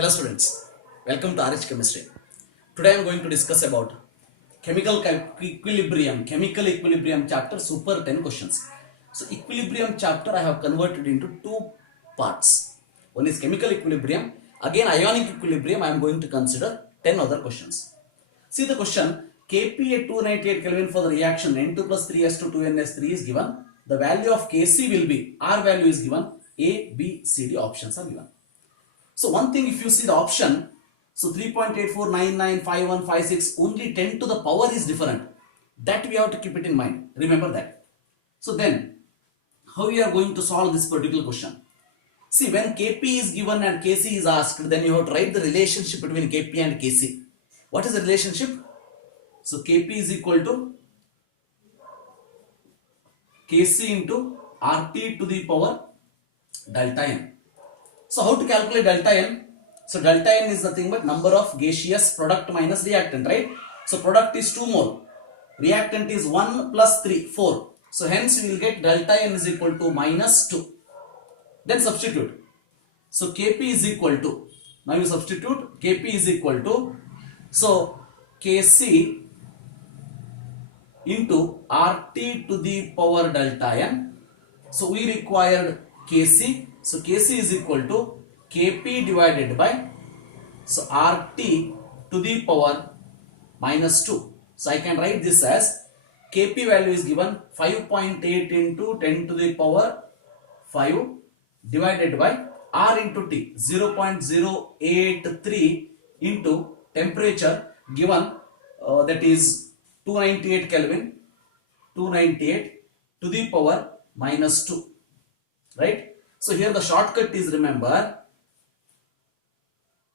Hello students, welcome to RH Chemistry. Today I am going to discuss about chemical equilibrium chapter super 10 questions. So equilibrium chapter I have converted into two parts. One is chemical equilibrium, again ionic equilibrium I am going to consider 10 other questions. See the question, Kp at 298 Kelvin for the reaction N2 plus 3s2 2ns3 is given. The value of Kc will be, R value is given, A, B, C, D options are given. So one thing, if you see the option, so 3.84995156, only 10 to the power is different. That we have to keep it in mind. Remember that. So then, how we are going to solve this particular question? See, when Kp is given and Kc is asked, then you have to write the relationship between Kp and Kc. What is the relationship? So Kp is equal to Kc into RT to the power delta n. So how to calculate delta n? So delta n is nothing but number of gaseous product minus reactant, right? So product is 2 mole, reactant is 1 plus 3, 4. So hence we will get delta n is equal to minus 2. Then substitute. So Kp is equal to, now you substitute, Kp is equal to, so Kc into RT to the power delta n. So we required Kc. So Kc is equal to Kp divided by, so RT to the power minus 2. So I can write this as Kp value is given 5.8 into 10 to the power 5 divided by R into T 0.083 into temperature given that is 298 Kelvin, 298 to the power minus 2, right? So here the shortcut is, remember,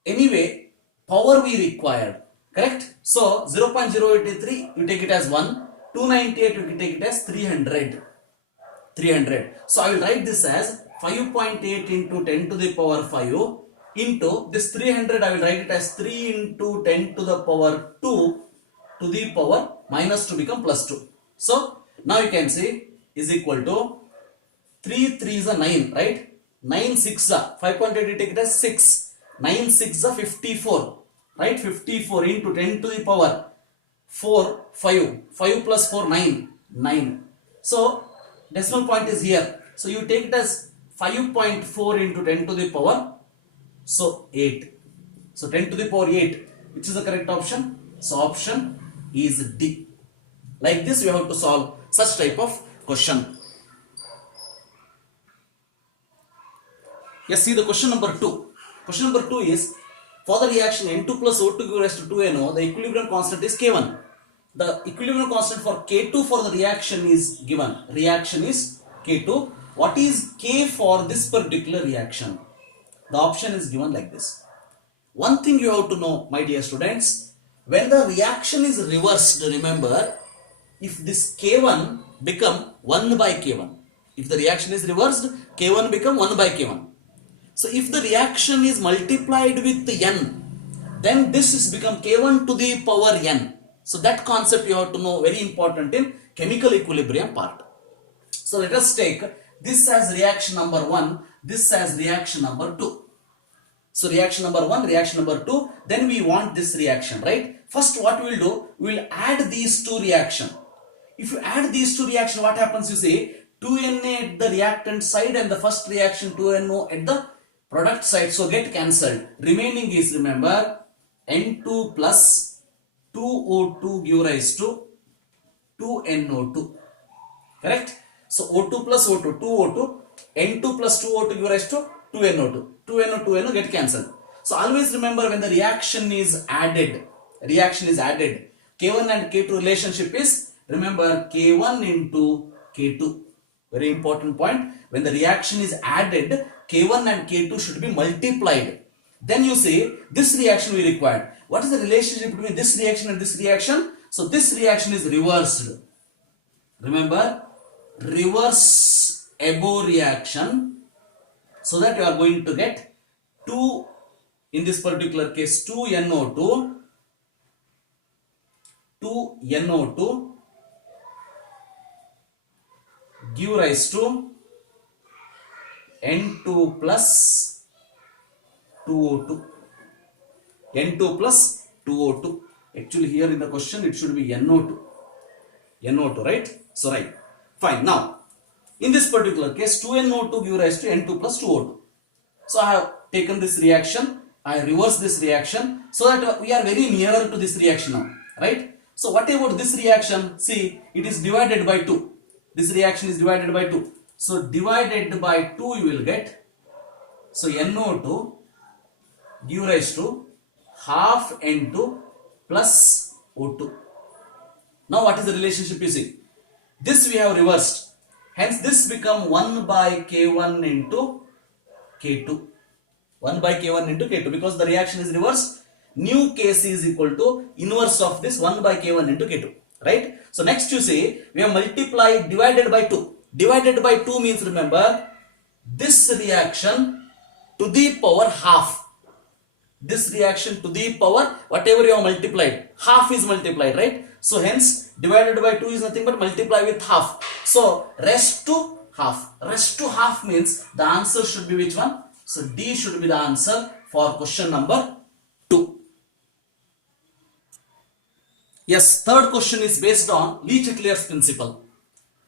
anyway power we required, correct? So 0.083 you take it as 1, 298 you can take it as 300. So I will write this as 5.8 into 10 to the power 5 into this 300, I will write it as 3 into 10 to the power 2 to the power minus 2 become plus 2. So now you can see is equal to 3 3 is a 9, right? 9 6 are 5.8 you take it as 6. 9 6 are 54, right? 54 into 10 to the power 4 5. 5 plus 4 9. 9. So decimal point is here. So you take it as 5.4 into 10 to the power, so 8. So 10 to the power 8. Which is the correct option? So option is D. Like this we have to solve such type of question. Yes, see the question number 2. Question number 2 is, for the reaction N2 plus O2 gives rise to 2NO, the equilibrium constant is K1. The equilibrium constant for K2 for the reaction is given. Reaction is K2. What is K for this particular reaction? The option is given like this. One thing you have to know, my dear students, when the reaction is reversed, remember, if this K1 become 1 by K1. If the reaction is reversed, K1 become 1 by K1. So if the reaction is multiplied with n, then this is become K1 to the power n. So that concept you have to know, very important in chemical equilibrium part. So let us take this as reaction number 1, this as reaction number 2. So reaction number 1, reaction number 2, then we want this reaction, right? First what we will do, we will add these two reactions. If you add these two reactions, what happens, you say 2Na at the reactant side and the first reaction 2NO at the product side, so get cancelled. Remaining is, remember, N2 plus 2O2 give rise to 2NO2, correct? So O2 plus O2, 2O2, N2 plus 2O2 give rise to 2NO2, 2NO get cancelled. So always remember, when the reaction is added, K1 and K2 relationship is, remember, K1 into K2. Very important point. When the reaction is added, K1 and K2 should be multiplied. Then you say, this reaction we required. What is the relationship between this reaction and this reaction? So this reaction is reversed. Remember, reverse above reaction, so that you are going to get 2, in this particular case 2NO2 give rise to N2 plus 2O2. N2 plus 2O2. Actually here in the question it should be NO2. NO2, right? So right. Fine. Now, in this particular case, 2NO2 give rise to N2 plus 2O2. So I have taken this reaction, I reverse this reaction so that we are very nearer to this reaction now, right? So what about this reaction? See, it is divided by 2. This reaction is divided by 2. So divided by 2 you will get. So NO2 give rise to half N2 plus O2. Now what is the relationship you see? This we have reversed. Hence this become 1 by K1 into K2. 1 by K1 into K2 because the reaction is reversed. New Kc is equal to inverse of this 1 by K1 into K2. Right? So next you see we have multiplied divided by 2. Divided by 2 means remember this reaction to the power half. This reaction to the power whatever you have multiplied. Half is multiplied, right? So hence divided by 2 is nothing but multiply with half. So rest to half. Rest to half means the answer should be which one? So D should be the answer for question number 2. Yes, third question is based on Le-Chatelier's principle.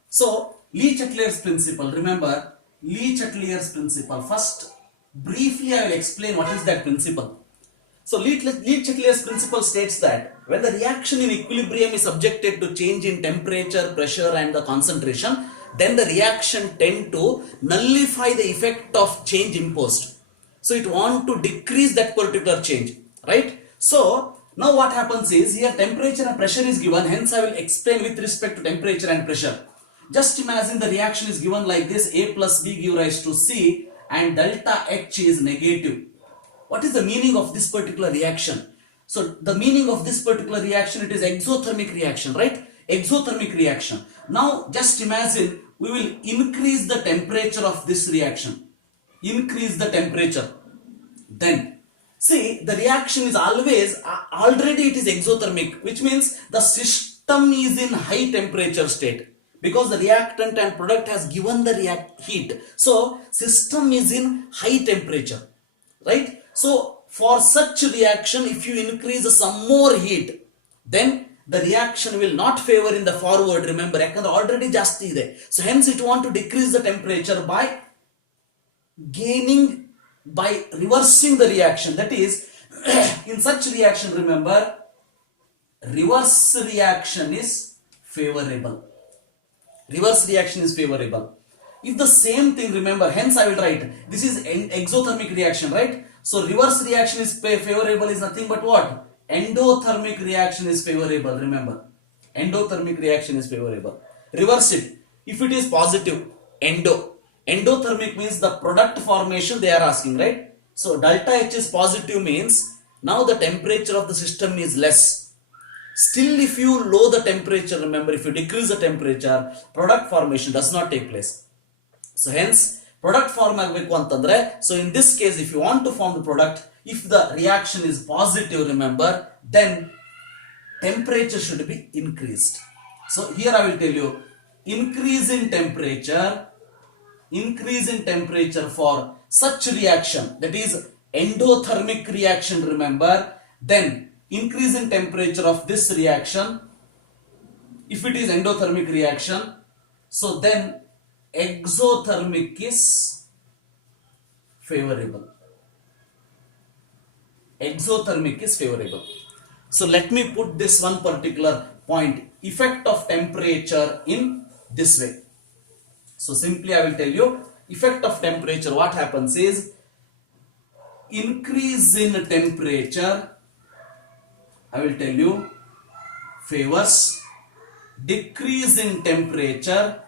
So Le-Chatelier's principle, remember Le-Chatelier's principle. First, briefly I will explain what is that principle. So Le-Chatelier's principle states that when the reaction in equilibrium is subjected to change in temperature, pressure and the concentration, then the reaction tend to nullify the effect of change imposed. So it want to decrease that particular change, right? So now what happens is here temperature and pressure is given, hence I will explain with respect to temperature and pressure. Just imagine the reaction is given like this, A plus B give rise to C and delta H is negative. What is the meaning of this particular reaction? So the meaning of this particular reaction, it is exothermic reaction, right? Exothermic reaction. Now just imagine we will increase the temperature of this reaction. Increase the temperature. Then see the reaction is always already it is exothermic, which means the system is in high temperature state because the reactant and product has given the heat. So system is in high temperature, right? So for such reaction, if you increase some more heat, then the reaction will not favor in the forward. Remember, already jasti ide. So hence it want to decrease the temperature by reversing the reaction. That is, in such reaction, remember, reverse reaction is favorable. Reverse reaction is favorable. If the same thing, remember, hence I will write, this is an exothermic reaction, right? So reverse reaction is favorable is nothing but what? Endothermic reaction is favorable, remember. Endothermic reaction is favorable. Reverse it. If it is positive, endothermic means the product formation they are asking, right? So delta H is positive means now the temperature of the system is less. Still if you lower the temperature, remember, if you decrease the temperature, product formation does not take place. So hence product form agbeku antandre, so in this case if you want to form the product, if the reaction is positive, remember, then temperature should be increased. So here I will tell you, increase in temperature for such reaction, that is endothermic reaction, remember, then increase in temperature of this reaction, if it is endothermic reaction, so then exothermic is favorable. Exothermic is favorable. So let me put this one particular point, effect of temperature, in this way. So simply I will tell you, effect of temperature, what happens is, increase in temperature, I will tell you, favors, decrease in temperature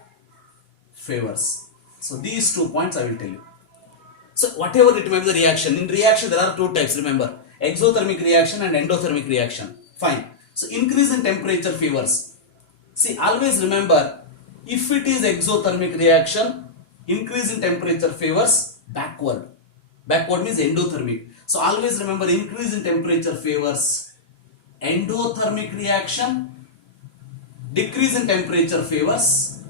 favors. So these 2 points I will tell you. So whatever it may be the reaction, in reaction there are 2 types, remember, exothermic reaction and endothermic reaction. Fine. So increase in temperature favors. See, always remember, if it is exothermic reaction, increase in temperature favors backward. Backward means endothermic. So always remember, increase in temperature favors endothermic reaction, decrease in temperature favors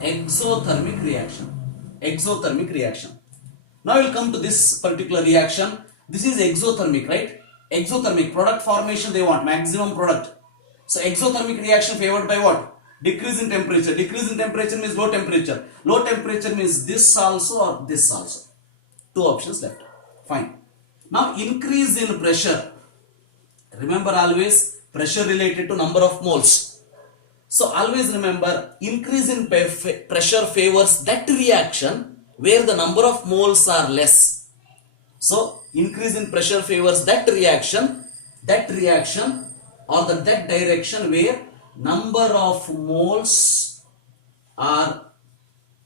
exothermic reaction. Exothermic reaction. Now we will come to this particular reaction. This is exothermic, right? exothermic product formation they want, maximum product. So exothermic reaction favored by what? Decrease in temperature. Decrease in temperature means low temperature. Low temperature means this also or this also. Two options left. Fine. Now increase in pressure. Remember always pressure related to number of moles. So always remember increase in pressure favors that reaction where the number of moles are less. So increase in pressure favors that reaction or that direction where number of moles are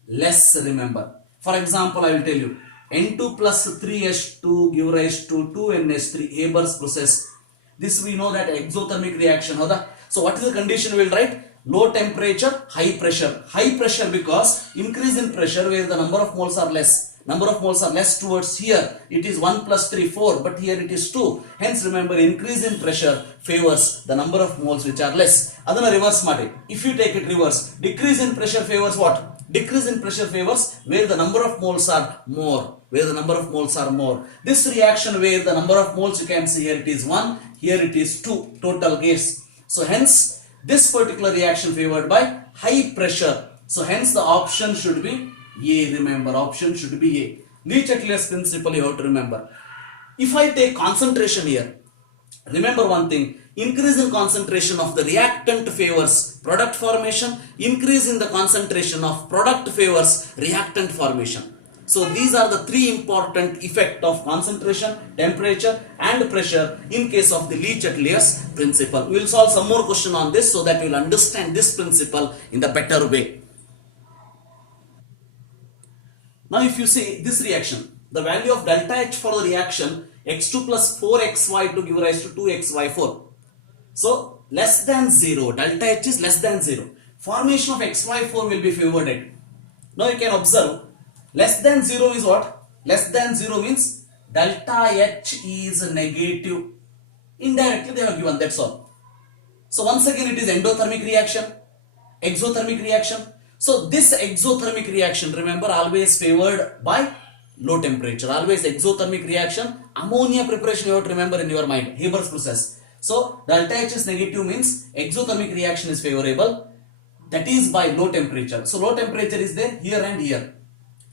less. Remember, for example, I will tell you N2 plus 3H2 give rise to 2NH3, Haber's process. This we know that exothermic reaction. So what is the condition we will write? Low temperature, high pressure. High pressure because increase in pressure where the number of moles are less. Number of moles are less towards here. It is 1 plus 3, 4, but here it is 2. Hence remember increase in pressure favors the number of moles which are less. Adana reverse made. If you take it reverse, decrease in pressure favors what? Decrease in pressure favors where the number of moles are more. Where the number of moles are more. This reaction where the number of moles you can see here it is 1, here it is 2 total gas. So hence this particular reaction favored by high pressure. So hence the option should be A. Remember option should be A. Le-Chatelier's principle you have to remember. If I take concentration here, remember one thing, increase in concentration of the reactant favors product formation, increase in the concentration of product favors reactant formation. So these are the three important effects of concentration, temperature and pressure in case of the Le-Chatelier's principle. We will solve some more question on this so that you will understand this principle in the better way. Now if you see this reaction, the value of delta H for the reaction x2 plus 4xy to give rise to 2xy4. So less than 0, delta H is less than 0. Formation of xy4 will be favored. Now you can observe less than 0 is what? Less than 0 means delta H is negative. Indirectly they have given, that's all. So once again it is endothermic reaction, exothermic reaction. So this exothermic reaction, remember, always favored by low temperature. Always exothermic reaction, ammonia preparation you have to remember in your mind, Haber's process. So delta H is negative means exothermic reaction is favorable, that is by low temperature. So low temperature is there here and here.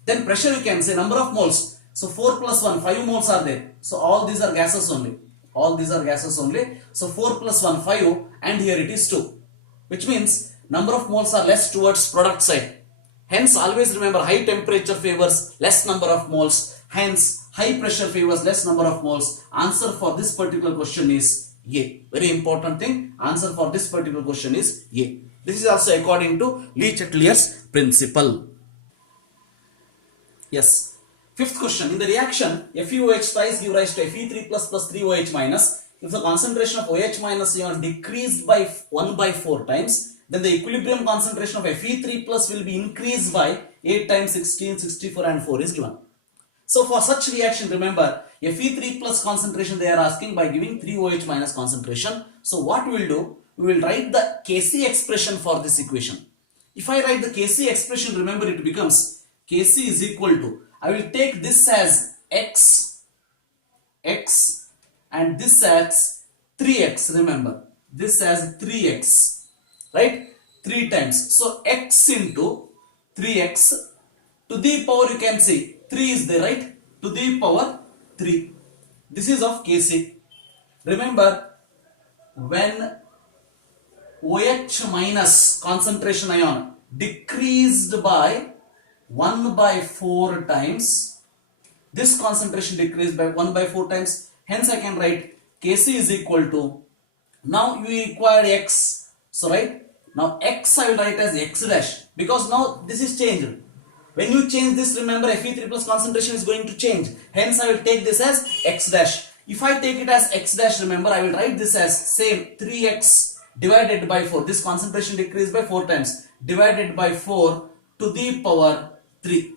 Then pressure you can say number of moles. So 4 plus 1, 5 moles are there. So all these are gases only. All these are gases only. So 4 plus 1, 5 and here it is 2. Which means number of moles are less towards product side. Hence always remember high temperature favors less number of moles. Hence high pressure favors less number of moles. Answer for this particular question is A. Very important thing. Answer for this particular question is A. This is also according to Le-Chatelier's principle. Yes. Fifth question. In the reaction, FeOH twice give rise to Fe3 plus 3OH minus. If the concentration of OH minus ion decreased by 1 by 4 times, then the equilibrium concentration of Fe3 plus will be increased by 8 times 16, 64 and 4 is given. So for such reaction, remember Fe3 plus concentration they are asking by giving 3OH minus concentration. So what we will do? We will write the Kc expression for this equation. If I write the Kc expression, remember it becomes Kc is equal to, I will take this as x and this as 3x, remember this as 3x, right, 3 times. So x into 3x to the power, you can see 3 is there, right, to the power 3. This is of Kc. Remember when OH minus concentration ion decreased by 1 by 4 times, this concentration decreased by 1 by 4 times. Hence I can write Kc is equal to, now you require x, so right, now x I will write as x dash, because now this is changed. When you change this, remember Fe3 plus concentration is going to change. Hence I will take this as x dash. If I take it as x dash, remember I will write this as same 3x divided by 4. This concentration decreased by 4 times, divided by 4 to the power 3,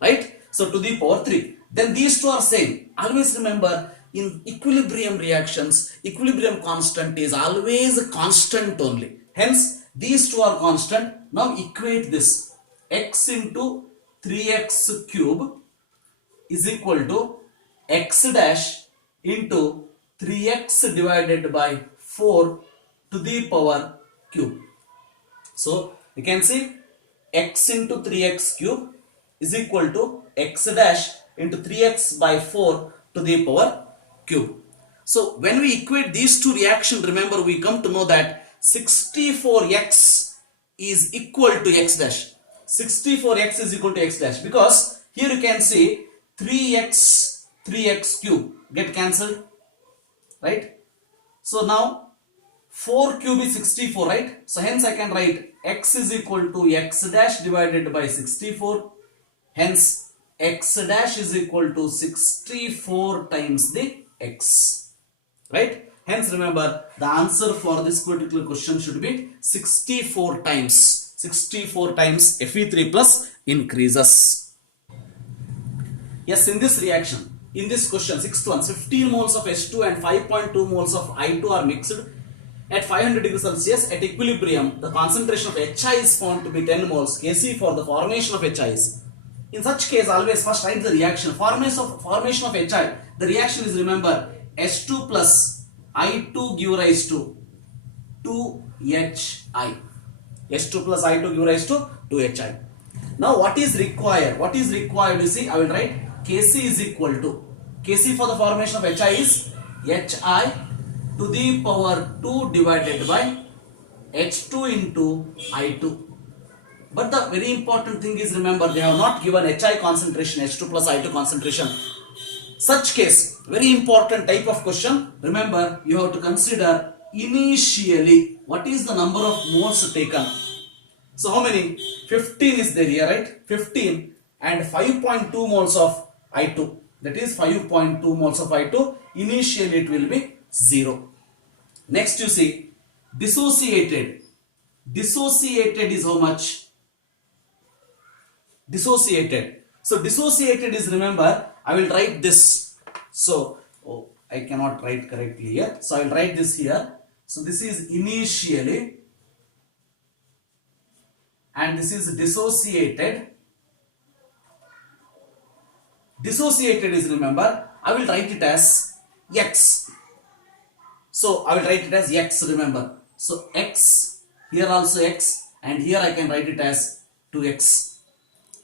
right? So to the power 3. Then these two are same. Always remember in equilibrium reactions, equilibrium constant is always constant only. Hence these two are constant. Now equate this, x into 3x cube is equal to x dash into 3x divided by 4 to the power cube. So you can see x into 3x cube is equal to x dash into 3x by 4 to the power cube. So when we equate these two reactions, remember we come to know that 64x is equal to x dash. 64x is equal to x dash, because here you can see 3x cube get cancelled, right? So now 4 cube is 64, right? So hence I can write x is equal to x dash divided by 64. Hence x dash is equal to 64 times the x, right? Hence remember the answer for this particular question should be 64 times. 64 times Fe3 plus increases. Yes, in this reaction, in this question, sixth one, 15 moles of H2 and 5.2 moles of I2 are mixed at 500 degrees Celsius. At equilibrium, the concentration of HI is found to be 10 moles. Kc for the formation of HI is. In such case, always first write the reaction. Formation of HI. The reaction is, remember, H2 plus I2 give rise to 2HI. H2 plus I2 give rise to 2HI. Now what is required? What is required? You see, I will write Kc is equal to, Kc for the formation of HI is HI to the power 2 divided by H2 into I2. But the very important thing is, remember, they have not given HI concentration, H2 plus I2 concentration. Such case, very important type of question. Remember, you have to consider initially what is the number of moles taken. So how many? 15 is there here, right? 15 and 5.2 moles of I2. That is 5.2 moles of I2. Initially it will be 0. Next you see, dissociated. Dissociated is how much? Dissociated. So dissociated is, remember, I will write this. So I cannot write correctly here. So I will write this here. So this is initially and this is dissociated. Dissociated is, remember, I will write it as x. So I will write it as x, remember. So x, here also x, and here I can write it as 2x.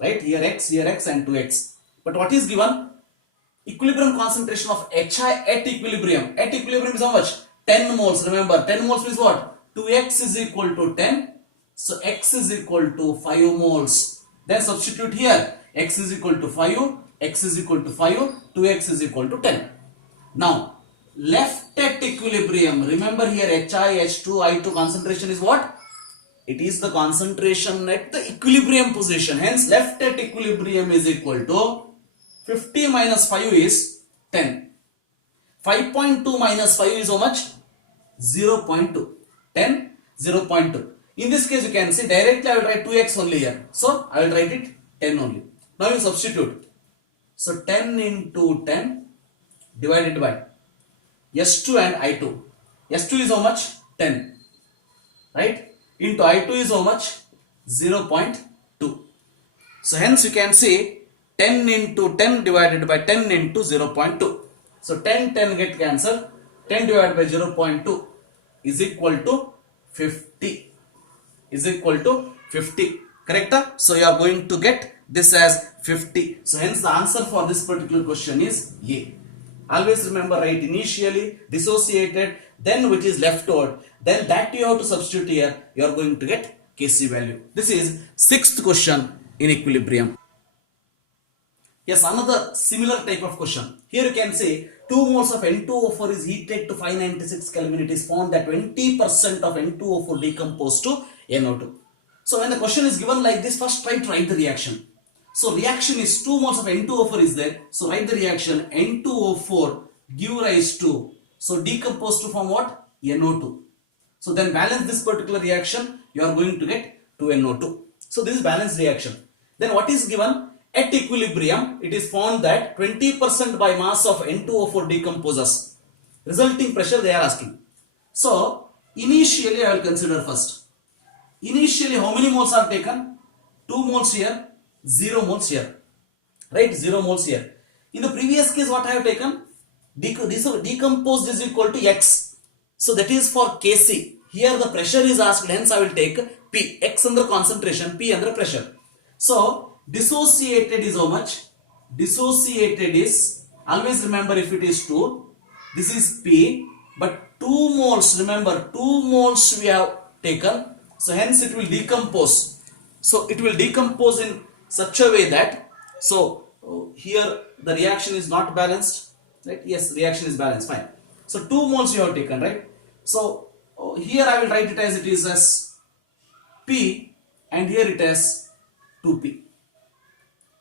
Right? Here x and 2x. But what is given? Equilibrium concentration of HI at equilibrium. At equilibrium is how much? 10 moles. Remember, 10 moles means what? 2x is equal to 10. So x is equal to 5 moles. Then substitute here. X is equal to 5, x is equal to 5, 2x is equal to 10. Now, left at equilibrium, remember here HI, H2, I2 concentration is what? It is the concentration at the equilibrium position. Hence, left at equilibrium is equal to 50 minus 5 is 10. 5.2 minus 5 is how much? 0.2. 10, 0.2. In this case, you can see directly I will write 2x only here. So, I will write it 10 only. Now, you substitute. So, 10 into 10 divided by S2 and I2. S2 is how much? 10. Right? Into I2 is how much? 0.2. So, hence you can say 10 into 10 divided by 10 into 0.2. So, 10 get cancelled. 10 divided by 0.2 is equal to 50. Is equal to 50. Correct? So, you are going to get this as 50. So, hence the answer for this particular question is A. Always remember, right, initially dissociated, then which is left over, then that you have to substitute here, you are going to get Kc value. This is sixth question in equilibrium. Yes, another similar type of question. Here you can say 2 moles of N2O4 is heated to 596 Kelvin. It is found that 20% of N2O4 decomposed to NO2. So when the question is given like this, first try to write the reaction. So reaction is 2 moles of N2O4 is there. So write the reaction N2O4 give rise to, so decompose to form what? NO2. So then balance this particular reaction, you are going to get 2NO2. So this is balanced reaction. Then what is given? At equilibrium, it is found that 20% by mass of N2O4 decomposes. Resulting pressure they are asking. So initially I will consider first. Initially how many moles are taken? 2 moles here, 0 moles here. Right? 0 moles here. In the previous case what I have taken? Decomposed is equal to X. So that is for Kc. Here the pressure is asked, hence I will take P. X under concentration, P under pressure. So dissociated is how much? Dissociated is, always remember if it is 2, this is P, but 2 moles, remember 2 moles we have taken. So hence it will decompose. So it will decompose in such a way that, so here the reaction is not balanced, right? Yes, reaction is balanced, fine. So 2 moles you have taken, right? So here I will write it as it is as P, and here it is 2P,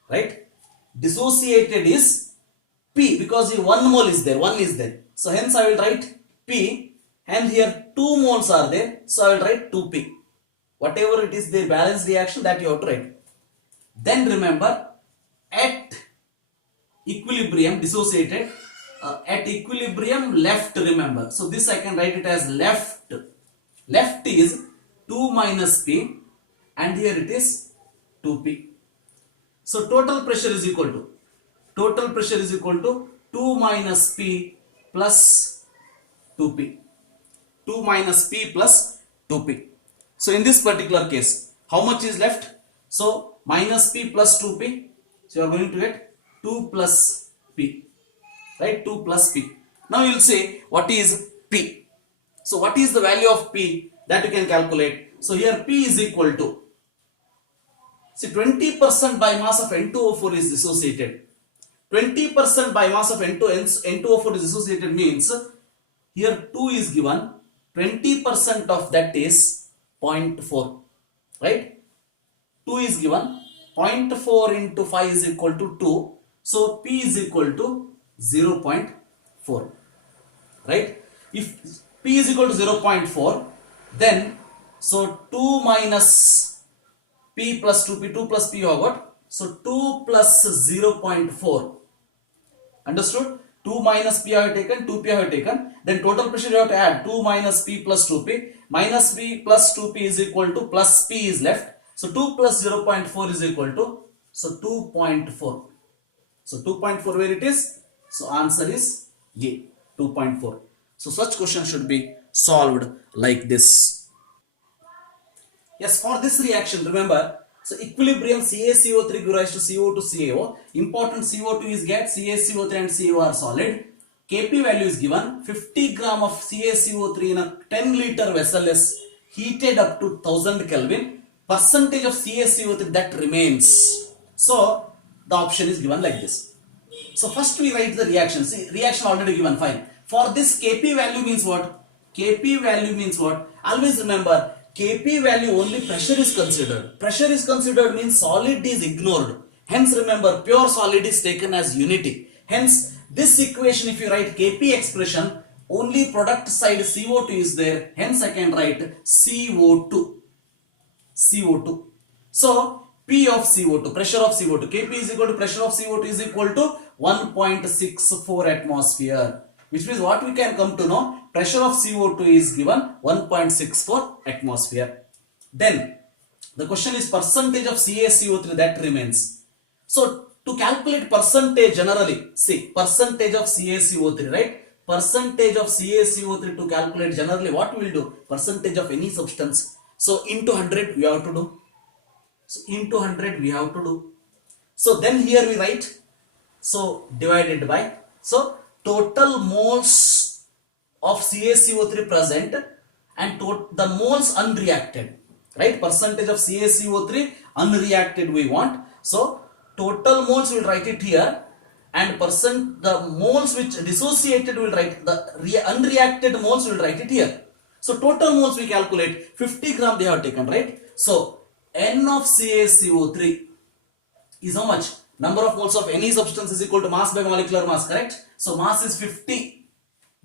right? Dissociated is P because 1 mole is there, 1 is there. So hence I will write P, and here 2 moles are there, so I will write 2P. Whatever it is, the balanced reaction, that you have to write. Then remember, at equilibrium, dissociated, at equilibrium left, remember. So this I can write it as left. Left is 2 minus P, and here it is 2P. So total pressure is equal to 2 minus P plus 2P. 2 minus P plus 2P. So in this particular case, how much is left? So minus P plus 2P. So you are going to get 2 plus P. Right? 2 plus P. Now you will say what is P. So what is the value of P that you can calculate? So here P is equal to, see, 20% by mass of N2O4 is dissociated. 20% by mass of N2O4 is dissociated means here 2 is given, 20% of that is 0.4, right? 2 is given, 0.4 into 5 is equal to 2. So P is equal to 0.4, right? If P is equal to 0.4, then so 2 minus P plus 2P, 2 plus P you have got. So 2 plus 0.4. Understood? 2 minus P I have taken, 2P I have taken. Then total pressure you have to add 2 minus P plus 2P. Minus P plus 2P is equal to plus P is left. So 2 plus 0.4 is equal to, so 2.4. So 2.4 where it is? So answer is A, 2.4. So such question should be solved like this. Yes, for this reaction, remember, so equilibrium CaCO3 gives rise to CO to CaO. Important CO2 is gas, CaCO3 and CaO are solid. Kp value is given. 50 gram of CaCO3 in a 10 liter vessel is heated up to 1000 Kelvin. Percentage of CaCO3 that remains. So the option is given like this. So first we write the reaction. See, reaction already given, fine. For this Kp value means what? Kp value means what? Always remember, Kp value only pressure is considered. Pressure is considered means solid is ignored. Hence remember, pure solid is taken as unity. Hence this equation, if you write Kp expression, only product side CO2 is there. Hence I can write CO2. CO2. So P of CO2, pressure of CO2, Kp is equal to pressure of CO2 is equal to 1.64 atmosphere. Which means what we can come to know, pressure of CO2 is given 1.64 atmosphere. Then the question is percentage of CaCO3 that remains. So to calculate percentage generally, see, percentage of CaCO3, right? Percentage of CaCO3 to calculate generally, what we will do? Percentage of any substance. So into 100 we have to do. So into 100 we have to do. So then here we write, so divided by, so total moles of CaCO3 present and the moles unreacted, right? Percentage of CaCO3 unreacted we want. So total moles we will write it here, and the moles which dissociated will write, the unreacted moles will write it here. So total moles we calculate, 50 gram they have taken, right? So N of CaCO3 is how much? Number of moles of any substance is equal to mass by molecular mass, correct? So mass is 50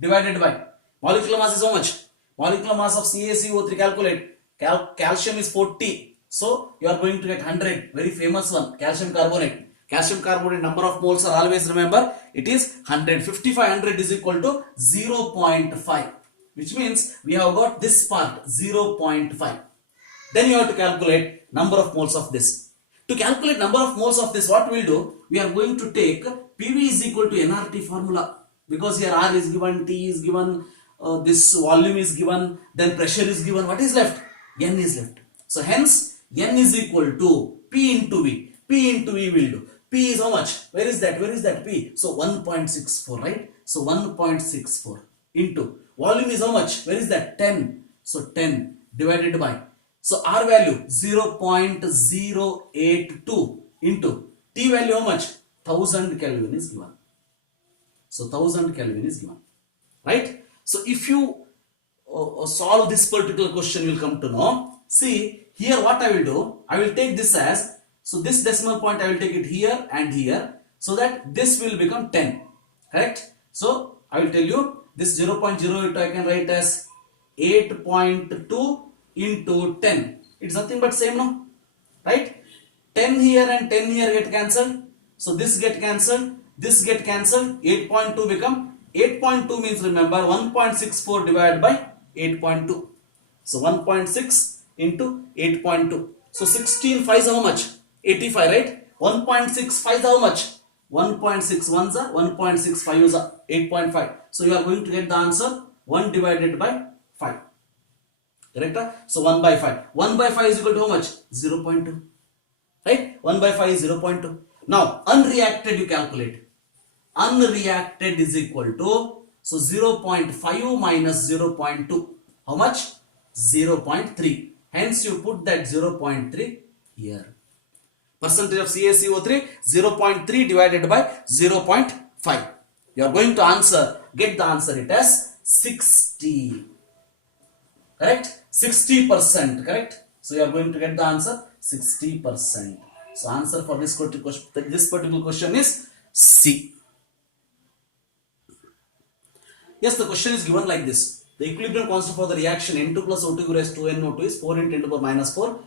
divided by molecular mass is how much? Molecular mass of CaCO3 calculate. Calcium is 40. So you are going to get 100. Very famous one, calcium carbonate. Calcium carbonate number of moles are always, remember, it is 100. 5500 is equal to 0.5. Which means we have got this part 0.5. Then you have to calculate number of moles of this. To calculate number of moles of this, what we will do? We are going to take PV is equal to nRT formula. because here R is given, T is given, this volume is given, then pressure is given. What is left? N is left. So hence N is equal to P into V. P into V will do. P is how much? Where is that? Where is that P? So 1.64, right? So 1.64 into volume is how much? Where is that? 10. So 10 divided by. So R value 0.082 into T value how much? 1000 Kelvin is given. So 1000 Kelvin is given, right? So if you solve this particular question, you will come to know. See here what I will do. I will take this as, so this decimal point I will take it here and here, so that this will become 10, correct? So I will tell you this 0.08 I can write as 8.2 into 10. It's nothing but same, no? Right? 10 here and 10 here get cancelled. So this get cancelled, this get cancelled. 8.2 become 8.2 means, remember, 1.64 divided by 8.2. So 1.6 into 8.2. So 16 5 is how much? 85, right? 1.65 is how much? 1.61 is 1.65 is 8.5. So you are going to get the answer 1 divided by 5. Correct? So 1 by 5. 1 by 5 is equal to how much? 0.2. Right? 1 by 5 is 0.2. Now unreacted you calculate. Unreacted is equal to, so 0.5 minus 0.2. How much? 0.3. Hence you put that 0.3 here. Percentage of CaCO3 0.3 divided by 0.5. You are going to answer, get the answer it as 60. Correct? 60%, correct? So you are going to get the answer 60%. So answer for this particular question is C. Yes, the question is given like this. The equilibrium constant for the reaction N2 plus O2 raised to NO2 is 4 into 10 to the power minus 4.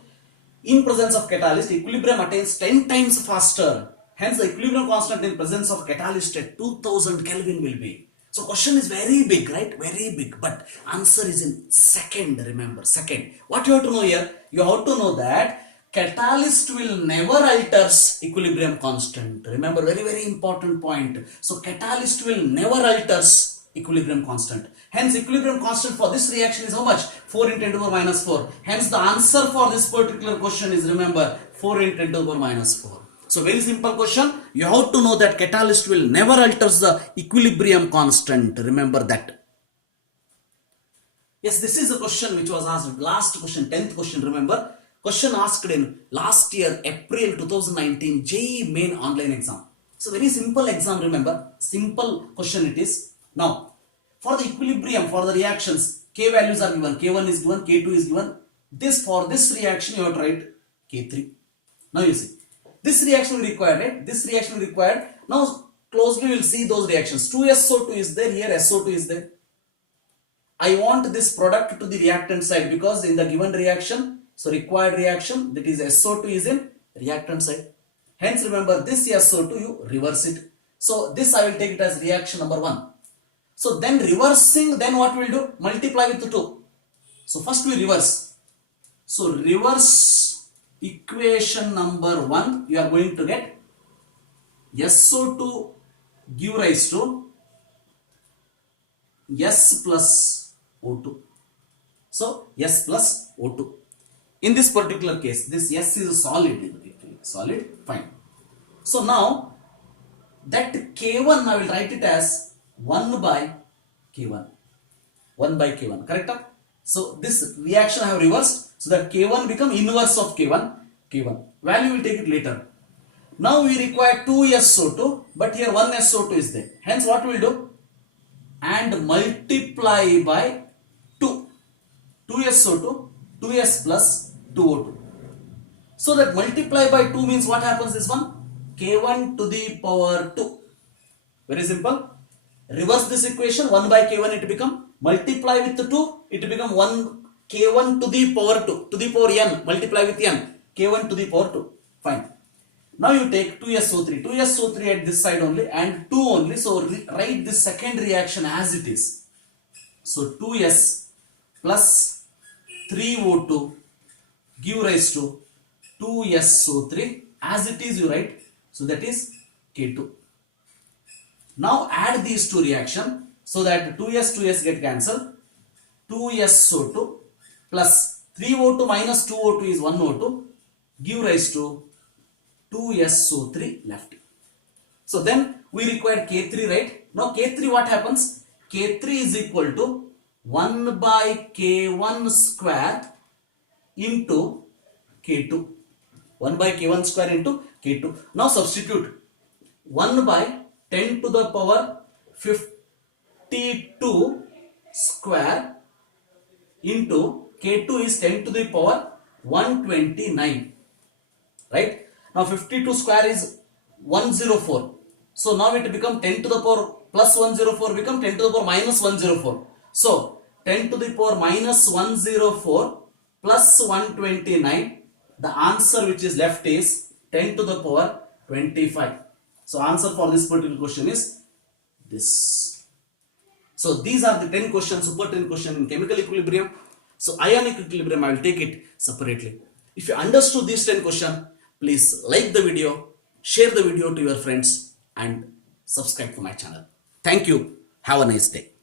In presence of catalyst, equilibrium attains 10 times faster. Hence, the equilibrium constant in presence of catalyst at 2000 Kelvin will be. So, question is very big, right? Very big. But answer is in second, remember, second. What you have to know here? You have to know that catalyst will never alters equilibrium constant. Remember, very, very important point. So, catalyst will never alters equilibrium constant. Hence, equilibrium constant for this reaction is how much? 4 into 10 to the power minus 4. Hence, the answer for this particular question is, remember, 4 into 10 to the power minus 4. So, very simple question. You have to know that catalyst will never alters the equilibrium constant. Remember that. Yes, this is a question which was asked, last question, 10th question, remember. Question asked in last year, April 2019, JEE main online exam. So, very simple exam, remember. Simple question it is. Now, for the equilibrium, for the reactions, K values are given. K1 is given, K2 is given. For this reaction, you have to write K3. Now you see, this reaction will require, right? This reaction will require. Now, closely we will see those reactions. 2SO2 is there, here SO2 is there. I want this product to the reactant side because in the given reaction, so required reaction, that is SO2 is in reactant side. Hence, remember this SO2, you reverse it. So, this I will take it as reaction number 1. So then reversing, then what we will do? Multiply with 2. So first we reverse. So reverse equation number 1, you are going to get SO2 give rise to S plus O2. So S plus O2. In this particular case, this S is a solid, solid, fine. So now that K1 I will write it as 1 by K1. 1 by K1, correct? So this reaction I have reversed, so that K1 become inverse of K1. Value will take it later. Now we require 2SO2, but here 1SO2 is there. Hence what we will do? And multiply by 2. 2SO2, 2S plus 2O2. So that multiply by 2 means what happens this one? K1 to the power 2. Very simple. Reverse this equation, 1 by K1 it become, multiply with 2, it become 1 K1 to the power 2, to the power n, multiply with n, K1 to the power 2, fine. Now you take 2SO3 at this side only and 2 only, so write this second reaction as it is. So 2S plus 3O2 give rise to 2SO3, as it is you write, so that is K2. Now add these two reaction so that 2s get cancelled. 2SO2 plus 3O2 minus 2O2 is 1O2, give rise to 2SO3 left. So then we require K3, right? Now K3 what happens? K3 is equal to 1 by K1 square into K2. 1 by K1 square into K2. Now substitute 1 by 10 to the power 52 square into K2 is 10 to the power 129. Right? Now 52 square is 104. So now it become 10 to the power plus 104 become 10 to the power minus 104. So 10 to the power minus 104 plus 129. The answer which is left is 10 to the power 25. So answer for this particular question is this. So these are the 10 questions, super 10 questions in chemical equilibrium. So ionic equilibrium, I will take it separately. If you understood these 10 questions, please like the video, share the video to your friends and subscribe to my channel. Thank you. Have a nice day.